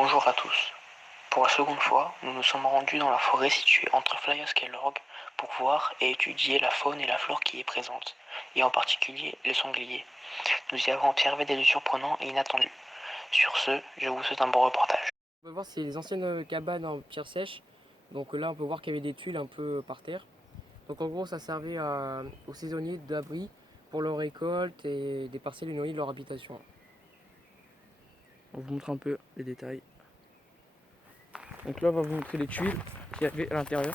Bonjour à tous. Pour la seconde fois, nous nous sommes rendus dans la forêt située entre Flyers Kellogg pour voir et étudier la faune et la flore qui y est présente, et en particulier les sangliers. Nous y avons observé des lieux surprenants et inattendus. Sur ce, je vous souhaite un bon reportage. On peut voir c'est les anciennes cabanes en pierre sèche. Donc là on peut voir qu'il y avait des tuiles un peu par terre. Donc en gros ça servait aux saisonniers d'abri pour leur récolte et des parcelles éloignées de leur habitation. On vous montre un peu les détails. Donc là on va vous montrer les tuiles qu'il y avait à l'intérieur.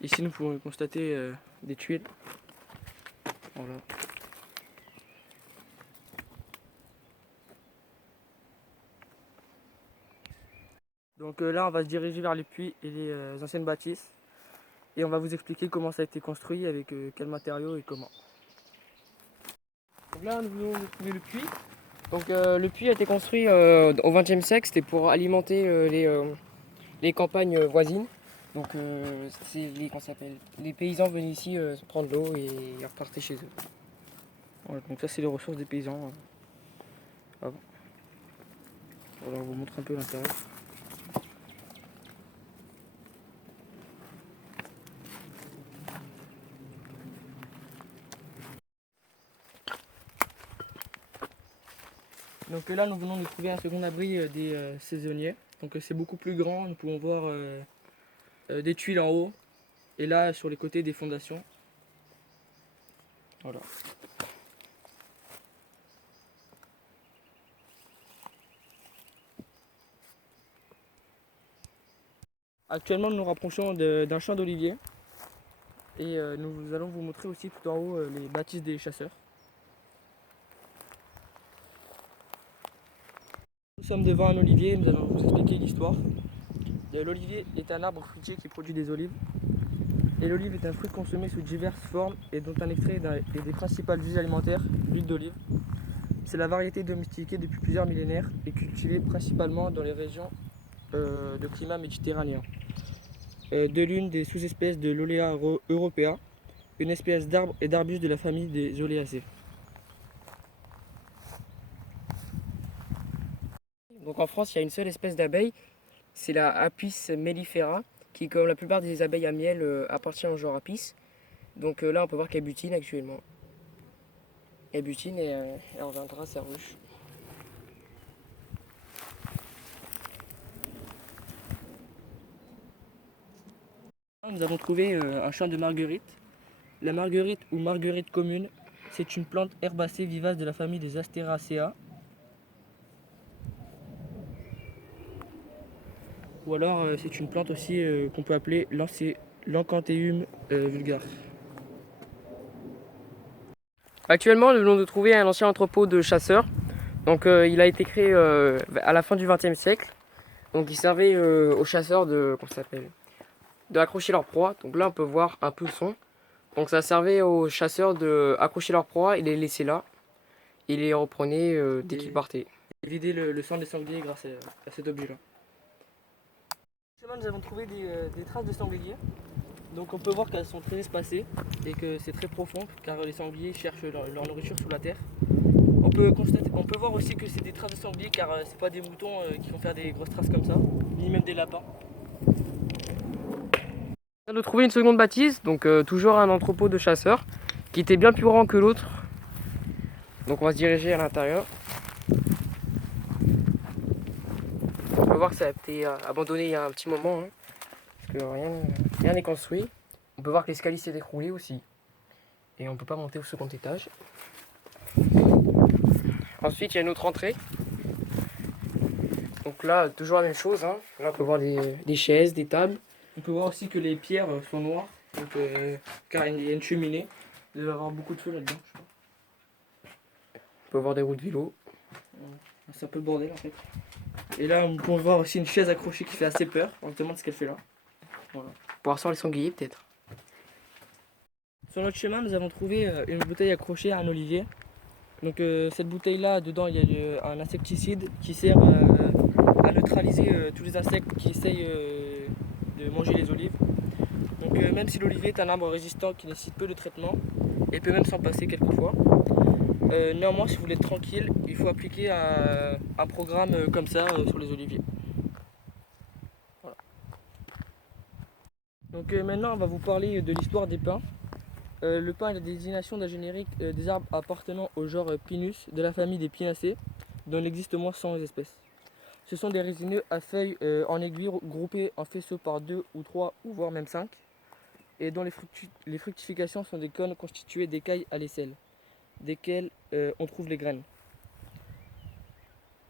Ici nous pouvons constater des tuiles. Voilà. Donc là on va se diriger vers les puits et les anciennes bâtisses. Et on va vous expliquer comment ça a été construit, avec quels matériaux et comment. Donc là nous venons de trouver le puits. Donc le puits a été construit au XXe siècle, c'était pour alimenter les campagnes voisines. Donc les paysans venaient ici prendre l'eau et ils repartaient chez eux. Voilà, donc ça c'est les ressources des paysans avant. Voilà, on vous montre un peu l'intérieur. Donc là nous venons de trouver un second abri des saisonniers. Donc c'est beaucoup plus grand, nous pouvons voir des tuiles en haut et là sur les côtés des fondations. Voilà. Actuellement nous nous rapprochons d'un champ d'oliviers et nous allons vous montrer aussi tout en haut les bâtisses des chasseurs. Nous sommes devant un olivier et nous allons vous expliquer l'histoire. L'olivier est un arbre fruitier qui produit des olives. Et l'olive est un fruit consommé sous diverses formes et dont un extrait est des principales huiles alimentaires, l'huile d'olive. C'est la variété domestiquée depuis plusieurs millénaires et cultivée principalement dans les régions de climat méditerranéen. De l'une des sous-espèces de l'Olea europea, une espèce d'arbre et d'arbustes de la famille des Oleacées. Donc en France, il y a une seule espèce d'abeille, c'est la Apis mellifera, qui, comme la plupart des abeilles à miel, appartient au genre Apis. Donc là, on peut voir qu'elle butine actuellement. Elle butine et elle reviendra sa ruche. Nous avons trouvé un champ de marguerite. La marguerite ou marguerite commune, c'est une plante herbacée vivace de la famille des Asteraceae. Ou alors c'est une plante aussi qu'on peut appeler l'Enchantheum vulgare. Actuellement, nous venons de trouver un ancien entrepôt de chasseurs. Donc il a été créé à la fin du XXe siècle. Donc il servait aux chasseurs d'accrocher leur proie. Donc là on peut voir un peu le son. Donc ça servait aux chasseurs d'accrocher leur proie et les laisser là. Et les reprenaient dès qu'ils partaient. Et vider le sang des sangliers grâce à cet objet-là. Nous avons trouvé des traces de sangliers. Donc on peut voir qu'elles sont très espacées et que c'est très profond car les sangliers cherchent leur nourriture sous la terre. On peut voir aussi que c'est des traces de sangliers car c'est pas des moutons qui vont faire des grosses traces comme ça, ni même des lapins. On vient de trouver une seconde bâtisse, donc toujours un entrepôt de chasseurs qui était bien plus grand que l'autre. Donc on va se diriger à l'intérieur. On peut voir que ça a été abandonné il y a un petit moment, hein, parce que rien n'est construit. On peut voir que l'escalier s'est écroulé aussi. Et on ne peut pas monter au second étage. Ensuite, il y a une autre entrée. Donc là, toujours la même chose. Hein. Là, on peut voir des chaises, des tables. On peut voir aussi que les pierres sont noires. Donc, car il y a une cheminée. Il doit y avoir beaucoup de feu là-dedans, je crois. On peut voir des roues de vélo. C'est un peu le bordel en fait. Et là, on peut voir aussi une chaise accrochée qui fait assez peur. On se demande ce qu'elle fait là. Voilà. Pour voir les sangliers peut-être. Sur notre chemin, nous avons trouvé une bouteille accrochée à un olivier. Donc cette bouteille là, dedans il y a un insecticide qui sert à neutraliser tous les insectes qui essayent de manger les olives. Donc même si l'olivier est un arbre résistant qui nécessite peu de traitement, et peut même s'en passer quelquefois, Néanmoins, si vous voulez être tranquille, il faut appliquer un programme comme ça sur les oliviers. Voilà. Donc maintenant, on va vous parler de l'histoire des pins. Le pin est la désignation d'un générique des arbres appartenant au genre Pinus de la famille des Pinacées, dont il existe au moins 100 espèces. Ce sont des résineux à feuilles en aiguille groupées en faisceaux par 2 ou 3 ou voire même 5, et dont les fructifications sont des cônes constitués d'écailles à l'aisselle, desquelles on trouve les graines.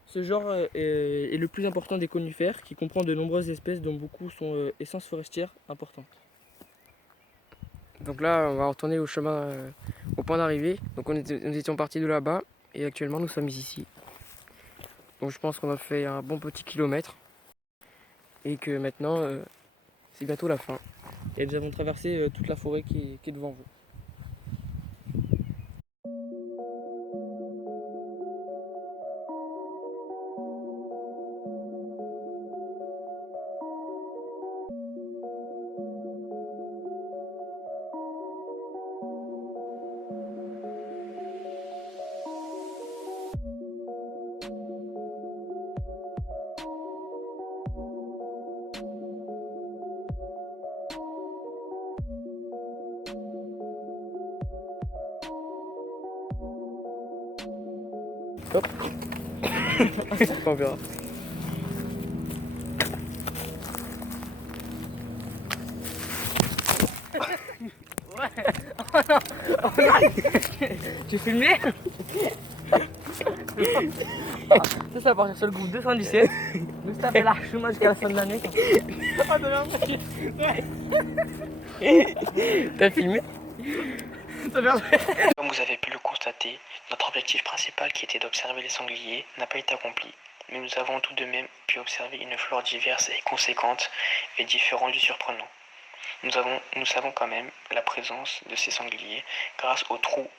Ce genre est le plus important des conifères, qui comprend de nombreuses espèces dont beaucoup sont essences forestières importantes. Donc là, on va retourner au chemin, au point d'arrivée. Donc nous étions partis de là-bas et actuellement nous sommes ici. Donc je pense qu'on a fait un bon petit kilomètre et que maintenant c'est bientôt la fin. Et nous avons traversé toute la forêt qui est devant vous. Hop. On verra. Tu filmé? Ça va partir sur le groupe 217. Nous ça fait largement jusqu'à la fin de l'année. T'as filmé? Comme vous avez pu le constater, notre objectif principal qui était d'observer les sangliers n'a pas été accompli. Mais nous avons tout de même pu observer une flore diverse et conséquente et différente du surprenant. Nous savons quand même la présence de ces sangliers grâce aux trous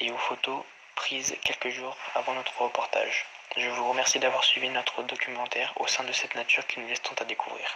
et aux photos prises quelques jours avant notre reportage. Je vous remercie d'avoir suivi notre documentaire au sein de cette nature qui nous laisse tant à découvrir.